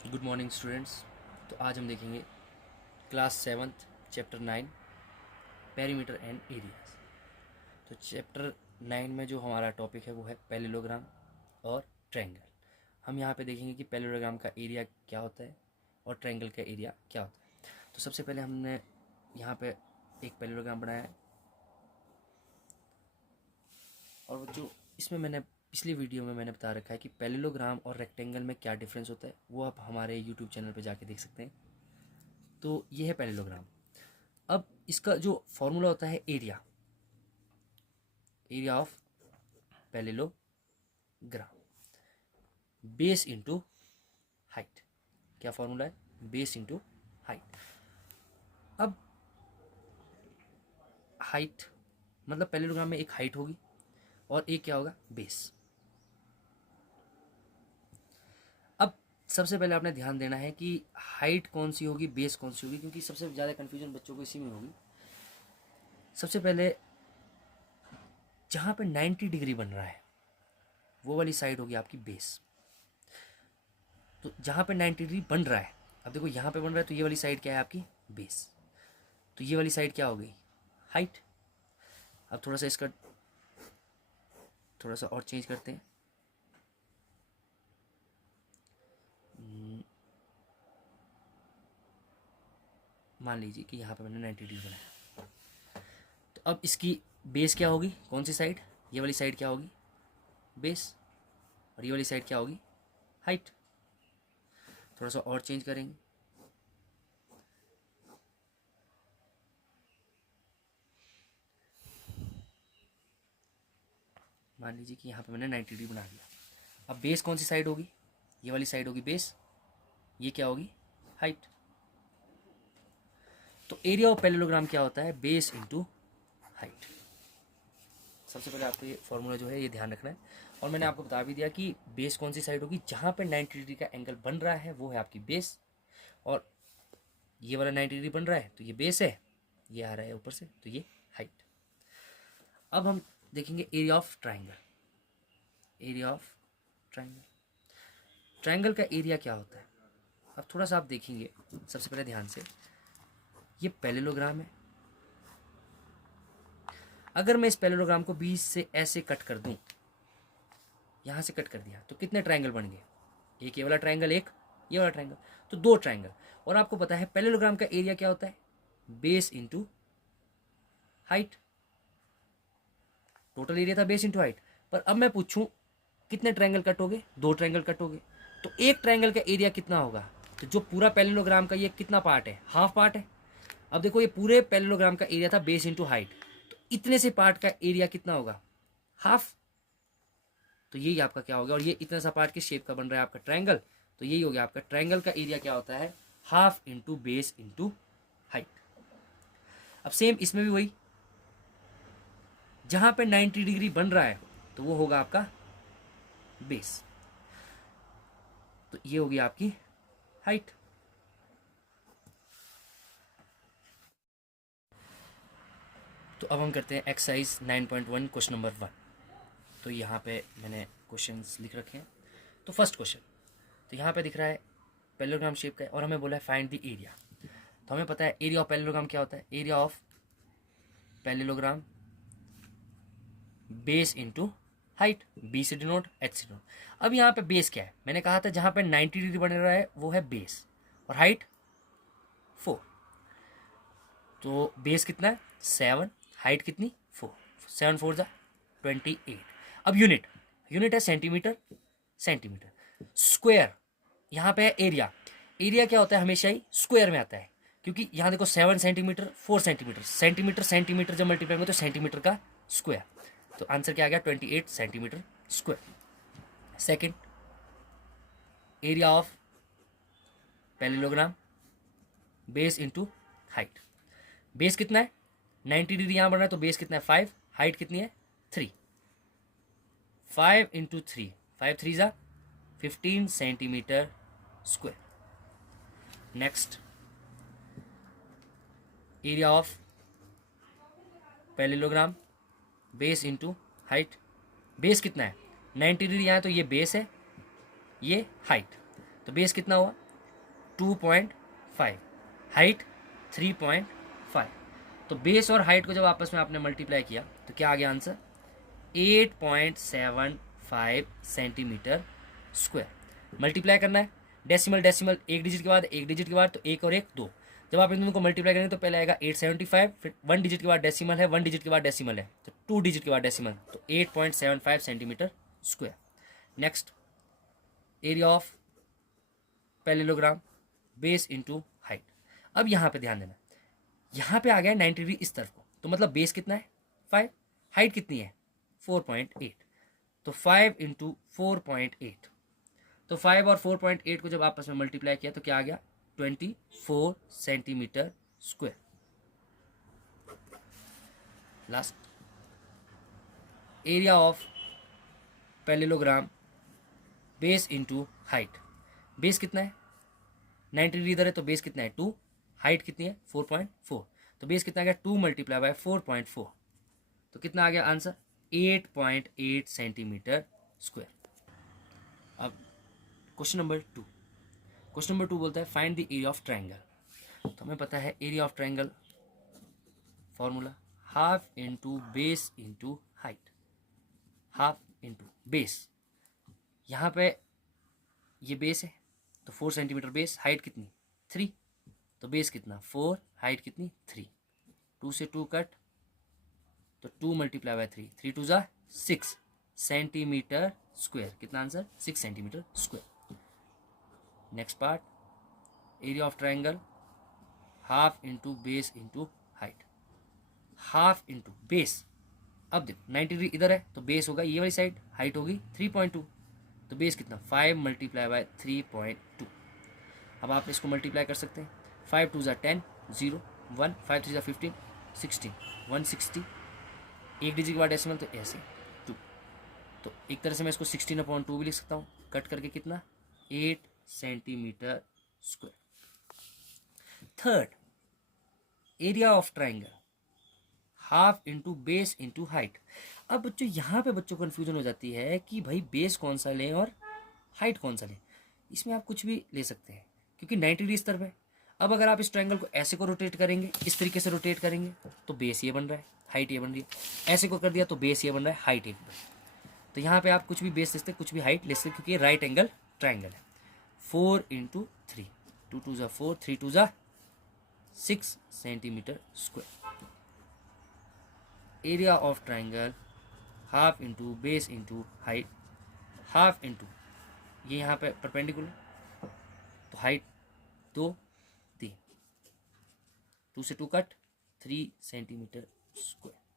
Good morning students. तो आज हम देखेंगे class seventh chapter 9 perimeter and areas. तो चैप्टर 9 में जो हमारा टॉपिक है वो है पैरेललोग्राम और ट्रायंगल। हम यहाँ पे देखेंगे कि पैरेललोग्राम का एरिया क्या होता है और ट्रायंगल का एरिया क्या होता है। तो सबसे पहले हमने यहाँ पे एक पैरेललोग्राम बनाया है और जो इसमें मैंने पिछली वीडियो में मैंने बता रखा है कि पैरेललोग्राम और रेक्टेंगल में क्या डिफरेंस होता है, वो आप हमारे यूट्यूब चैनल पर जाके देख सकते हैं। तो ये है पैरेललोग्राम। अब इसका जो फॉर्मूला होता है area of parallelogram, base into height. क्या फॉर्मूला है? Base into height. अब हाइट मतलब पैरेललोग्राम में एक हाइट होगी और एक क्या होगा? बेस। अब सबसे पहले आपने ध्यान देना है कि हाइट कौन सी होगी, बेस कौन सी होगी, क्योंकि सबसे ज़्यादा कन्फ्यूजन बच्चों को इसी में होगी। सबसे पहले जहाँ पे 90 डिग्री बन रहा है वो वाली साइड होगी आपकी बेस। तो जहाँ पे 90 डिग्री बन रहा है, अब देखो यहाँ पे बन रहा है तो ये वाली साइड क्या है? आपकी बेस। तो ये वाली साइड क्या हो गई? हाइट। अब थोड़ा सा इसका थोड़ा सा और चेंज करते हैं। मान लीजिए कि यहाँ पे मैंने 90 डिग्री बनाया, तो अब इसकी बेस क्या होगी? कौन सी साइड? ये वाली साइड क्या होगी? बेस। और ये वाली साइड क्या होगी? हाइट। थोड़ा सा और चेंज करेंगे। मान लीजिए कि यहाँ पे मैंने 90 डिग्री बना दिया। अब बेस कौन सी साइड होगी? ये वाली साइड होगी बेस। ये क्या होगी? हाइट। तो एरिया ऑफ पैरेललोग्राम क्या होता है? Base into height. सबसे पहले आपको ये फॉर्मूला जो है ये ध्यान रखना है। और मैंने आपको बता भी दिया कि बेस कौन सी साइड होगी? जहाँ पे 90 डिग्री का एंगल बन रहा है वो है आपकी बेस, और ये वाला 90 डिग्री बन रहा है तो ये बेस है, ये आ रहा है ऊपर से तो ये हाइट। अब हम देखेंगे area of triangle. Area of triangle, triangle का एरिया क्या होता है? अब थोड़ा सा आप देखेंगे सबसे पहले ध्यान से, ये पैरेललोग्राम है। अगर मैं इस पैरेललोग्राम को बीच से ऐसे कट कर दूं, यहां से कट कर दिया, तो कितने ट्रायंगल बन गए? एक ये वाला ट्रायंगल, एक ये वाला ट्रायंगल, तो दो ट्रायंगल। और आपको पता है पैरेललोग्राम का एरिया क्या होता है? Base into height. Total area था बेस इंटू हाइट। पर अब मैं पूछूं कितने ट्रायंगल कट हो गए? दो ट्रायंगल कट हो गए। तो एक ट्रायंगल का एरिया कितना होगा? तो जो पूरा पैरेललोग्राम का ये कितना पार्ट है? हाफ पार्ट है। अब देखो ये पूरे पैरेललोग्राम का एरिया था बेस इंटू हाइट, तो इतने से पार्ट का एरिया कितना होगा? हाफ। तो यही आपका क्या होगा? और ये इतना सा पार्ट किस शेप का बन रहा है? आपका ट्रायंगल। तो यही हो गया आपका ट्रायंगल का एरिया क्या होता है? Half into base into height. अब सेम इसमें भी वही, जहां पे 90 डिग्री बन रहा है तो वो होगा आपका बेस, तो ये होगी आपकी हाइट। तो अब हम करते हैं एक्सरसाइज 9.1 क्वेश्चन नंबर 1। तो यहाँ पे मैंने क्वेश्चंस लिख रखे हैं। तो फर्स्ट क्वेश्चन, तो यहाँ पे दिख रहा है पैरेललोग्राम शेप का है और हमें बोला है फाइंड द एरिया। तो हमें पता है एरिया ऑफ पैरेललोग्राम क्या होता है? Area of parallelogram base into height, B से डिनोट, एच से डिनोट। अब यहाँ पे बेस क्या है? मैंने कहा था जहाँ पे 90 डिग्री बन रहा है वो है बेस, और हाइट 4। तो बेस कितना है? 7, हाइट कितनी? 4। 7 4 जा 28। अब यूनिट, यूनिट है सेंटीमीटर। सेंटीमीटर स्क्वायर, यहाँ पे है एरिया। एरिया क्या होता है? हमेशा ही स्क्वायर में आता है, क्योंकि यहाँ देखो 7 सेंटीमीटर 4 सेंटीमीटर, सेंटीमीटर सेंटीमीटर जब मल्टीप्लाई होंगे तो सेंटीमीटर का स्क्वायर। तो आंसर क्या आ गया? 28 centimetre square. Second, area of parallelogram base into height. Base कितना है? 90 डिग्री यहाँ बन रहा है तो बेस कितना है? 5। हाइट कितनी है? 3। 5 इंटू 3, 5 3 जा 15 centimetre square. Next, area of parallelogram base into height. Base कितना है? 90 डिग्री यहाँ है तो ये बेस है, ये हाइट, तो बेस कितना हुआ? 2.5, हाइट 3.5। तो बेस और हाइट को जब आपस में आपने मल्टीप्लाई किया तो क्या आ गया आंसर? 8.75 centimetre square. मल्टीप्लाई करना है, डेसिमल डेसिमल, एक डिजिट के बाद एक डिजिट के बाद, तो एक और एक दो। जब आप इन दोनों को मल्टीप्लाई करेंगे तो पहले आएगा 875, फिर वन डिजिट के बाद डेसिमल है, वन डिजिट के बाद डेसिमल है, तो टू डिजिट के बाद डेसिमल, तो 8.75 centimetre square. Next, area of parallelogram, base into height. अब यहाँ पे ध्यान देना, यहाँ पे आ गया 90 डिग्री इस तरफ को, तो मतलब बेस कितना है 5, हाइट कितनी है 4.8, तो 5 इंटू 4.8, तो 5 और 4.8 को जब आपस में मल्टीप्लाई किया तो क्या आ गया 24 centimetre square. Last, area of parallelogram, base into height. Base कितना है 90 डिग्री इधर है, तो बेस कितना है 2, हाइट कितनी है 4.4, तो बेस कितना आ गया 2 मल्टीप्लाई बाय 4.4, तो कितना आ गया आंसर 8.8 सेंटीमीटर स्क्वायर। अब क्वेश्चन नंबर 2, क्वेश्चन नंबर 2 बोलता है find the area of triangle. तो हमें पता है area of triangle formula half into base into height, half into base. यहाँ पे ये बेस है तो 4 सेंटीमीटर बेस, हाइट कितनी 3, तो बेस कितना 4, हाइट कितनी 3, 2 से 2 कट, तो 2 मल्टीप्लाई बाय 3, 3 टू जा 6 सेंटीमीटर स्क्वायर। कितना answer 6 centimetre square. Next part, area of triangle half into base into height, half into base. अब देखो 90 डिग्री इधर है तो बेस होगा ये वाली साइड, हाइट होगी 3.2, तो बेस कितना 5 मल्टीप्लाई बाय 3.2। अब आप इसको मल्टीप्लाई कर सकते हैं, 5 टू ज़ा 10, 0 1, 5 थ्री ज़ा 15, 16, 160, एक डिजिट के बाद डेसिमल तो ऐसे 2, तो एक तरह से मैं इसको 16/2 भी लिख सकता हूँ, कट करके कितना 8 centimetre square. Third, area of triangle half into base into height. अब बच्चों यहाँ पे बच्चों को कन्फ्यूजन हो जाती है कि भाई बेस कौन सा लें और हाइट कौन सा लें। इसमें आप कुछ भी ले सकते हैं क्योंकि 90 डिग्री इस तरफ है। अब अगर आप इस ट्रायंगल को ऐसे को रोटेट करेंगे, इस तरीके से रोटेट करेंगे तो बेस ये बन रहा है, हाइट ये बन रही है। ऐसे को कर दिया तो बेस ये बन रहा है, हाइट ये बन रहा है। तो यहाँ पे आप कुछ भी बेस ले सकते, कुछ भी हाइट ले सकते क्योंकि ये राइट एंगल ट्रायंगल है। 4 इंटू 3, 2 टू ज़ा 4, 3 टू ज़ा 6 centimetre square. Area of triangle half into base into height, half into ये यहाँ पे परपेंडिकुलर तो हाइट 2 3, 2 से 2 कट 3 सेंटीमीटर स्क्वायर।